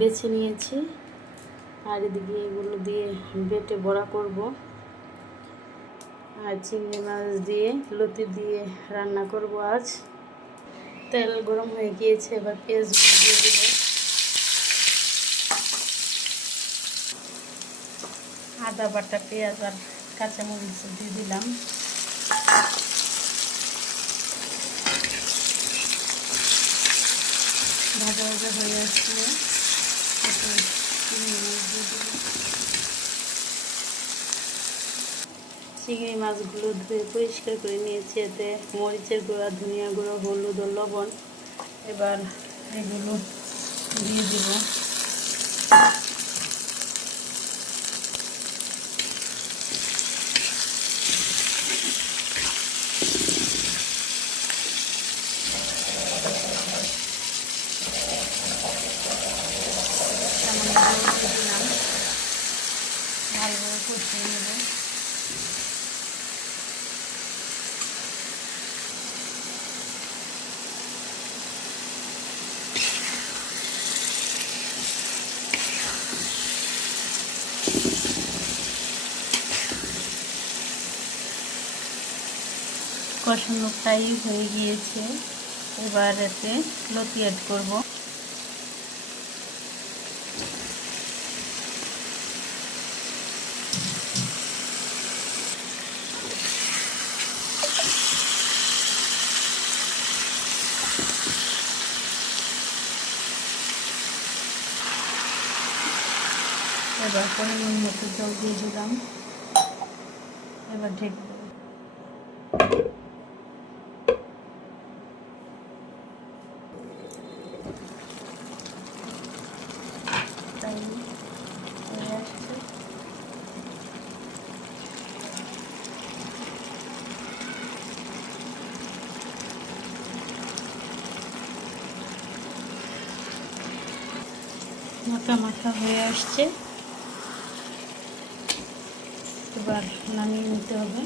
বেছে নিয়েছি, আর এদিকে এগুলো দিয়ে বেটে বড়া করব। আর চিংড়ি মাছ দিয়ে লতি দিয়ে রান্না করব আজ। তেল গরম হয়ে গিয়েছে, এবার পেঁয়াজ দিয়ে দিব। আদা বাটা, পেঁয়াজ আর কাঁচামরিচ দিয়ে দিলাম। ভাজা ভাজা হয়ে আসলে চিংড়ি মাছগুলো ধুয়ে পরিষ্কার করে নিয়েছি। এতে মরিচের গুঁড়া, ধনিয়া গুঁড়ো, হলুদ ও লবণ। এবার এগুলো দিয়ে দিব। দিলাম, ভালোভাবে কষিয়ে নেব। কষানো প্রায় হয়ে গিয়েছে, এবার এতে লতি অ্যাড করব। এবার পরিমাণ মতো জল দিয়ে দিলাম, এবার ঢেকে দেব। তাই হয়ে আসছে। মাখা মাখা হয়ে আসছে, এবার নামিয়ে নিতে হবে।